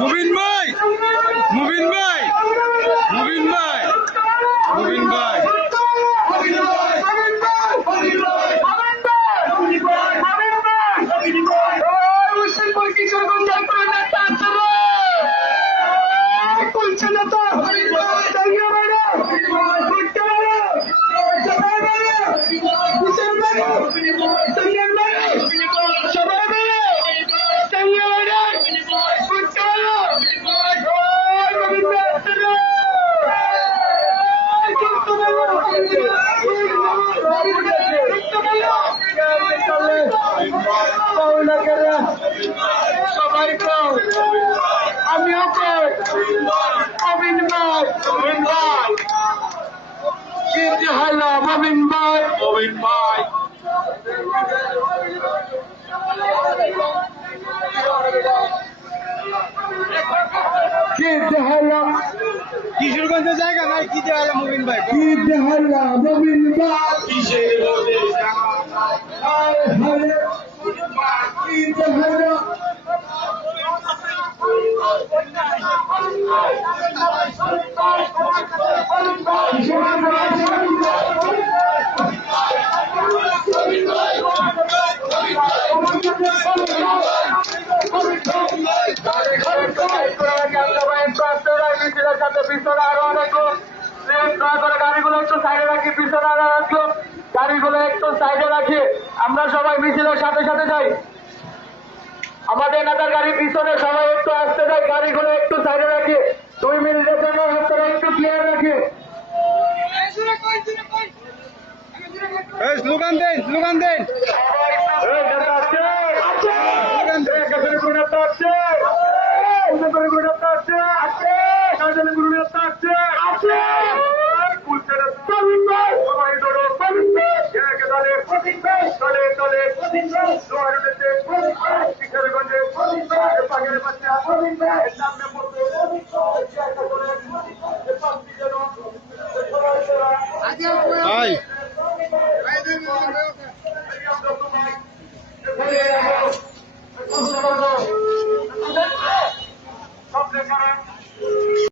মুবিন ভাই, মুবিন ভাই, মুবিন ভাই, মুবিন ভাই, আমিও মবিন ভাই, মবিন ভাই, কি যে হলো মবিন ভাই, মবিন ভাই, কি যে হলো কিশোরগঞ্জের জায়গা নাই, কি যে হলো মুবিন ভাই, কি যে হলো মবিন ভাই, কিসের মধ্যে কি যে হলো গাড়িগুলো একটু সাইডে রাখি, পিছনে আনা রাখলো গাড়িগুলো একটু সাইডে রাখি, আমরা সবাই মিছিলের সাথে সাথে যাই। আমাদের নেতার গাড়ি পিছনে সবাই একটু আসতে যাই, গাড়িগুলো একটু সাইডে রাখি, 2 মিনিটের জন্য রাস্তাটা একটু ক্লিয়ার রাখি। স্লোগান দেন, স্লোগান দেন, ভাই